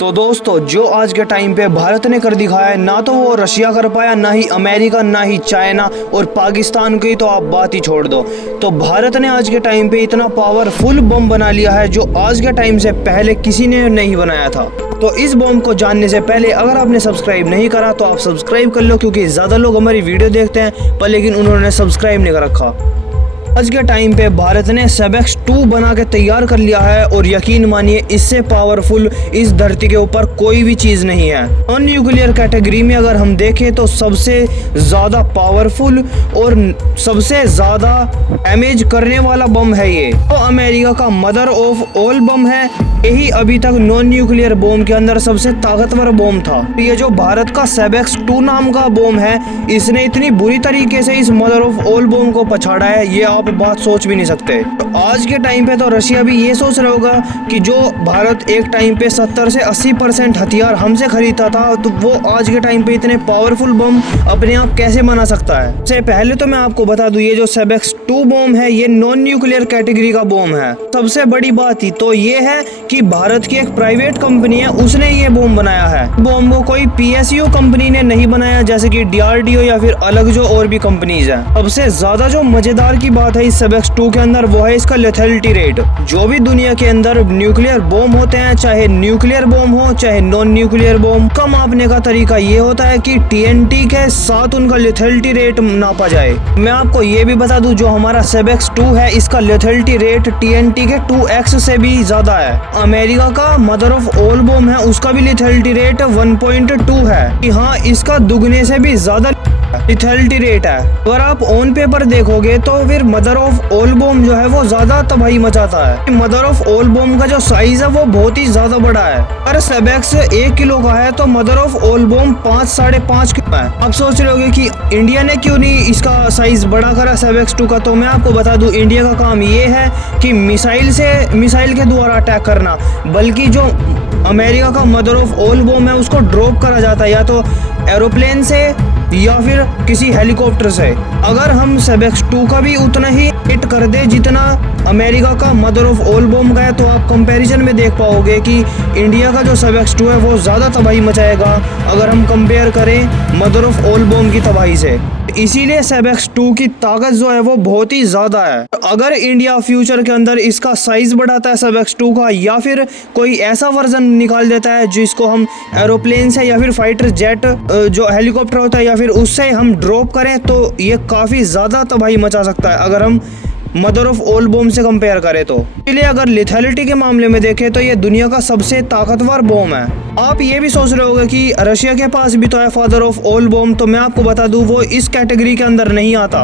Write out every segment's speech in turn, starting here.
तो दोस्तों, जो आज के टाइम पे भारत ने कर दिखाया है, ना तो वो रशिया कर पाया, ना ही अमेरिका, ना ही चाइना, और पाकिस्तान की तो आप बात ही छोड़ दो। तो भारत ने आज के टाइम पे इतना पावरफुल बम बना लिया है जो आज के टाइम से पहले किसी ने नहीं बनाया था। तो इस बम को जानने से पहले अगर आपने सब्सक्राइब नहीं करा तो आप सब्सक्राइब कर लो, क्योंकि ज़्यादा लोग हमारी वीडियो देखते हैं पर लेकिन उन्होंने सब्सक्राइब नहीं कर रखा। आज के टाइम पे भारत ने सेबेक्स 2 बना के तैयार कर लिया है और यकीन मानिए इससे पावरफुल इस धरती के ऊपर कोई भी चीज़ नहीं है। नॉन न्यूक्लियर कैटेगरी में अगर हम देखें तो सबसे ज़्यादा पावरफुल और सबसे ज़्यादा डैमेज करने वाला बम है ये। तो अमेरिका का मदर ऑफ ऑल बम है, यही अभी तक नॉन न्यूक्लियर बम के अंदर सबसे ताकतवर बम था। ये जो भारत का सेबेक्स 2 नाम का बम है, इसने इतनी बुरी तरीके से इस मदर ऑफ ऑल बम को पछाड़ा है, ये आप बात सोच भी नहीं सकते। तो आज के टाइम पे तो रशिया भी ये सोच रहा होगा कि जो भारत एक टाइम पे 70 से 80% हथियार हमसे खरीदता था, तो वो आज के टाइम पे इतने पावरफुल बम अपने आप कैसे बना सकता है। सबसे पहले तो मैं आपको बता दूं, ये जो सेबेक्स 2 बम है ये नॉन न्यूक्लियर कैटेगरी का बम है। सबसे बड़ी बात ही तो ये है कि भारत की एक प्राइवेट कंपनी है, उसने ये बम बनाया है। बम को कोई पीएसयू कंपनी ने नहीं बनाया, जैसे कि डीआरडीओ या फिर अलग जो और भी कंपनीज है। सबसे ज्यादा जो मजेदार की बात है इस सेबेक्स 2 के अंदर वो है इसका लेथैलिटी रेट। जो भी दुनिया के अंदर न्यूक्लियर बम होते हैं, चाहे न्यूक्लियर बम हो चाहे नॉन न्यूक्लियर बम, का मापने का तरीका ये होता है कि टीएनटी के साथ उनका लेथैलिटी रेट नापा जाए। मैं आपको ये भी बता दूं, जो हमारा सेबेक्स 2 है इसका लेथैलिटी रेट टीएनटी के 2x से भी ज्यादा है। अमेरिका का मदर ऑफ ऑल बम है, उसका भी लेथैलिटी रेट 1.2 है। हाँ, इसका दुगने से भी ज्यादा लेथैलिटी रेट है। अगर आप ऑन पेपर देखोगे तो फिर मदर ऑफ ऑल बम जो है वो ज्यादा तबाही मचाता है। मदर ऑफ ऑल बम का जो साइज है वो बहुत ही ज्यादा बड़ा है। अगर सेबेक्स 1 किलो का है तो mother of all bomb 5-5.5 kilo है। आप सोच रहे होगे कि इंडिया ने क्यों नहीं इसका साइज बड़ा करा सेबेक्स 2 का, तो मैं आपको बता दूं, इंडिया का काम ये है कि मिसाइल के द्वारा अटैक करना, बल्कि जो अमेरिका का मदर ऑफ ऑल बम है उसको ड्रॉप करा जाता है या तो एरोप्लेन से या फिर किसी हेलीकॉप्टर से। अगर हम सेबेक्स 2 का भी उतना ही हिट कर दे जितना अमेरिका का मदर ऑफ ऑल बम का है, तो आप कंपैरिजन में देख पाओगे कि इंडिया का जो सेबेक्स 2 है वो ज़्यादा तबाही मचाएगा अगर हम कंपेयर करें मदर ऑफ ऑल बम की तबाही से। इसीलिए सेबेक्स 2 की ताकत जो है वो बहुत ही ज़्यादा है। अगर इंडिया फ्यूचर के अंदर इसका साइज बढ़ाता है सेबेक्स 2 का, या फिर कोई ऐसा वर्जन निकाल देता है जिसको हम एरोप्लेन से या फिर फाइटर जेट जो हेलीकॉप्टर होता है या फिर उससे हम ड्रॉप करें, तो ये काफ़ी ज़्यादा तबाही मचा सकता है अगर हम मदर ऑफ ऑल बम से कंपेयर करें तो। इसलिए अगर लेथैलिटी के मामले में देखें तो ये दुनिया का सबसे ताकतवर बम है। आप ये भी सोच रहे होंगे कि रशिया के पास भी तो है फादर ऑफ ऑल बम, तो मैं आपको बता दूं वो इस कैटेगरी के अंदर नहीं आता,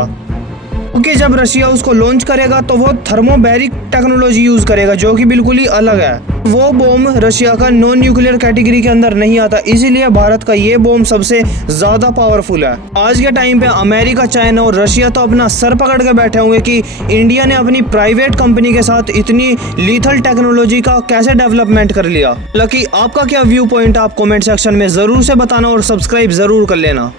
क्योंकि जब रशिया उसको लॉन्च करेगा तो वो थर्मोबैरिक टेक्नोलॉजी यूज करेगा जो कि बिल्कुल ही अलग है। वो बम रशिया का नॉन न्यूक्लियर कैटेगरी के अंदर नहीं आता, इसीलिए भारत का ये बम सबसे ज्यादा पावरफुल है। आज के टाइम पे अमेरिका, चाइना और रशिया तो अपना सर पकड़ के बैठे होंगे कि इंडिया ने अपनी प्राइवेट कंपनी के साथ इतनी लीथल टेक्नोलॉजी का कैसे डेवलपमेंट कर लिया। हालांकि आपका क्या व्यू पॉइंट आप कमेंट सेक्शन में जरूर से बताना और सब्सक्राइब जरूर कर लेना।